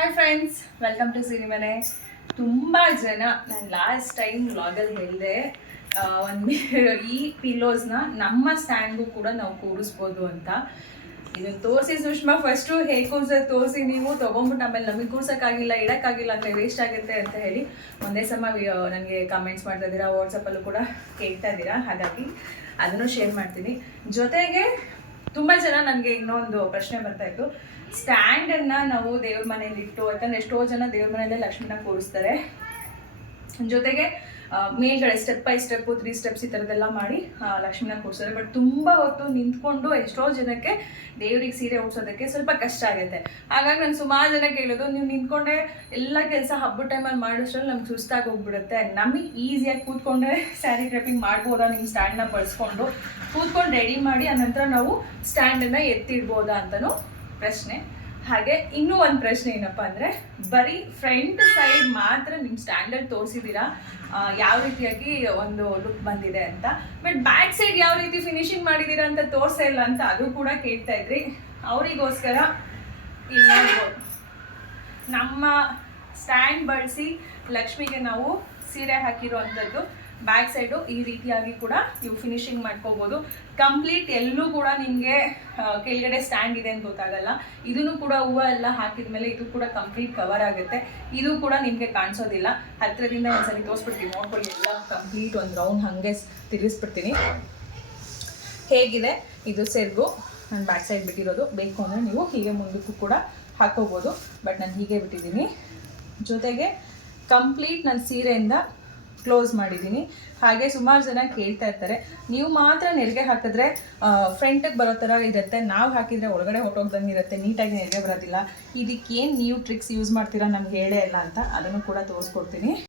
Hi friends, welcome to Sirimane. ತುಂಬ ಜನ ನಾನು ಲಾಸ್ಟ್ ಟೈಮ್ ವ್ಲಾಗಲ್ಲಿ ಹೇಳಿದೆ ಈ ಪಿಲ್ಲೋಸ್ನ ನಮ್ಮ ಸ್ಟ್ಯಾಂಡ್ಗೂ ಕೂಡ ನಾವು ಕೂರಿಸ್ಬೋದು ಅಂತ. ಇದನ್ನು ತೋರಿಸಿ ಸುಷ್ಮಾ, ಫಸ್ಟು ಹೇಗೆ ಕೂರ್ಸೋದು ತೋರಿಸಿ, ನೀವು ತೊಗೊಂಬಿಟ್ಟು ಆಮೇಲೆ ನಮಗೆ ಕೂರ್ಸೋಕ್ಕಾಗಿಲ್ಲ, ಇಡೋಕ್ಕಾಗಿಲ್ಲ ಅಂದರೆ ವೇಸ್ಟ್ ಆಗುತ್ತೆ ಅಂತ ಹೇಳಿ ಒಂದೇ ಸಮ ನನಗೆ ಕಮೆಂಟ್ಸ್ ಮಾಡ್ತಾ ಇದ್ದೀರಾ, ವಾಟ್ಸಪ್ಪಲ್ಲೂ ಕೂಡ ಕೇಳ್ತಾ ಇದ್ದೀರಾ. ಹಾಗಾಗಿ ಅದನ್ನು ಶೇರ್ ಮಾಡ್ತೀನಿ. ಜೊತೆಗೆ ತುಂಬ ಜನ ನನಗೆ ಇನ್ನೊಂದು ಪ್ರಶ್ನೆ ಬರ್ತಾಯಿತ್ತು, ಸ್ಟ್ಯಾಂಡನ್ನು ನಾವು ದೇವ್ರ ಮನೇಲಿ ಇಟ್ಟು, ಯಾಕಂದರೆ ಎಷ್ಟೋ ಜನ ದೇವ್ರ ಮನೆಯಲ್ಲೇ ಲಕ್ಷ್ಮಿನ ಕೂರಿಸ್ತಾರೆ, ಜೊತೆಗೆ ಮೇಲ್ಗಡೆ ಸ್ಟೆಪ್ ಬೈ ಸ್ಟೆಪ್ಪು 3 ಸ್ಟೆಪ್ಸ್ ಈ ಥರದ್ದೆಲ್ಲ ಮಾಡಿ ಲಕ್ಷ್ಮಿನ ಕೂರಿಸ್ತಾರೆ. ಬಟ್ ತುಂಬ ಹೊತ್ತು ನಿಂತ್ಕೊಂಡು ಎಷ್ಟೋ ಜನಕ್ಕೆ ದೇವ್ರಿಗೆ ಸೀರೆ ಉಡ್ಸೋದಕ್ಕೆ ಸ್ವಲ್ಪ ಕಷ್ಟ ಆಗುತ್ತೆ. ಹಾಗಾಗಿ ನಾನು ಸುಮಾರು ಜನ ಕೇಳೋದು, ನೀವು ನಿಂತ್ಕೊಂಡೆ ಎಲ್ಲ ಕೆಲಸ ಹಬ್ಬದ ಟೈಮಲ್ಲಿ ಮಾಡೋಷ್ಟ್ರಲ್ಲಿ ನಮ್ಗೆ ಸುಸ್ತಾಗಿ ಹೋಗ್ಬಿಡುತ್ತೆ, ನಮಗೆ ಈಸಿಯಾಗಿ ಕೂತ್ಕೊಂಡೆ ಸ್ಯಾರಿ ಡ್ರೆಪ್ಪಿಂಗ್ ಮಾಡ್ಬೋದಾ, ನಿಮ್ಮ ಸ್ಟ್ಯಾಂಡನ್ನ ಬಳಸ್ಕೊಂಡು ಕೂತ್ಕೊಂಡು ರೆಡಿ ಮಾಡಿ ಆನಂತರ ನಾವು ಸ್ಟ್ಯಾಂಡನ್ನು ಎತ್ತಿಡ್ಬೋದಾ ಅಂತಲೂ ಪ್ರಶ್ನೆ. ಹಾಗೆ ಇನ್ನೂ ಒಂದು ಪ್ರಶ್ನೆ ಏನಪ್ಪ ಅಂದರೆ, ಬರೀ ಫ್ರಂಟ್ ಸೈಡ್ ಮಾತ್ರ ನಿಮ್ಮ ಸ್ಟ್ಯಾಂಡಲ್ಲಿ ತೋರಿಸಿದ್ದೀರಾ, ಯಾವ ರೀತಿಯಾಗಿ ಒಂದು ಲುಕ್ ಬಂದಿದೆ ಅಂತ, ಬಟ್ ಬ್ಯಾಕ್ ಸೈಡ್ ಯಾವ ರೀತಿ ಫಿನಿಶಿಂಗ್ ಮಾಡಿದ್ದೀರಾ ಅಂತ ತೋರಿಸೇ ಇಲ್ಲ ಅಂತ ಅದು ಕೂಡ ಕೇಳ್ತಾ ಇದ್ರಿ. ಅವರಿಗೋಸ್ಕರ ಇಲ್ಲಿ ನಮ್ಮ ಸ್ಟ್ಯಾಂಡ್ ಬಳಸಿ ಲಕ್ಷ್ಮಿಗೆ ನಾವು ಸೀರೆ ಹಾಕಿರೋ ಅಂಥದ್ದು ಬ್ಯಾಕ್ ಸೈಡು ಈ ರೀತಿಯಾಗಿ ಕೂಡ ನೀವು ಫಿನಿಶಿಂಗ್ ಮಾಡ್ಕೋಬೋದು. ಕಂಪ್ಲೀಟ್ ಎಲ್ಲೂ ಕೂಡ ನಿಮಗೆ ಕೆಳಗಡೆ ಸ್ಟ್ಯಾಂಡ್ ಇದೆ ಅಂತ ಗೊತ್ತಾಗಲ್ಲ. ಇದನ್ನು ಕೂಡ ಹೂವು ಎಲ್ಲ ಹಾಕಿದ ಮೇಲೆ ಇದು ಕೂಡ ಕಂಪ್ಲೀಟ್ ಕವರ್ ಆಗುತ್ತೆ, ಇದು ಕೂಡ ನಿಮಗೆ ಕಾಣಿಸೋದಿಲ್ಲ. ಹತ್ತಿರದಿಂದ ಒಂದ್ಸರಿ ತೋರಿಸ್ಬಿಡ್ತೀನಿ, ನೋಡ್ಕೊಳ್ಳಿ. ಎಲ್ಲ ಕಂಪ್ಲೀಟ್ ಒಂದು ರೌಂಡ್ ಹಾಗೆ ತಿರುಗಿಸ್ಬಿಡ್ತೀನಿ. ಹೇಗಿದೆ ಇದು ಸೆರ್ಗು, ನಾನು ಬ್ಯಾಕ್ ಸೈಡ್ ಬಿಟ್ಟಿರೋದು. ಬೇಕು ಅಂದರೆ ನೀವು ಹೀಗೆ ಮುಂದಕ್ಕೂ ಕೂಡ ಹಾಕೋಬೋದು, ಬಟ್ ನಾನು ಹೀಗೆ ಬಿಟ್ಟಿದ್ದೀನಿ. ಜೊತೆಗೆ ಕಂಪ್ಲೀಟ್ ನಾನು ಸೀರೆಯಿಂದ ಕ್ಲೋಸ್ ಮಾಡಿದ್ದೀನಿ. ಹಾಗೆ ಸುಮಾರು ಜನ ಕೇಳ್ತಾ ಇರ್ತಾರೆ, ನೀವು ಮಾತ್ರ ನೆರಿಗೆ ಹಾಕಿದ್ರೆ ಫ್ರಂಟಿಗೆ ಬರೋ ಥರ ಇರುತ್ತೆ, ನಾವು ಹಾಕಿದರೆ ಒಳಗಡೆ ಹೊಟ್ಟೋಗ್ದಂಗೆ ಇರುತ್ತೆ, ನೀಟಾಗಿ ನೆರಿಗೆ ಬರೋದಿಲ್ಲ, ಇದಕ್ಕೇನು ನೀವು ಟ್ರಿಕ್ಸ್ ಯೂಸ್ ಮಾಡ್ತೀರಾ ನಮ್ಗೆ ಹೇಳೇ ಇಲ್ಲ ಅಂತ. ಅದನ್ನು ಕೂಡ ತೋರಿಸ್ಕೊಡ್ತೀನಿ.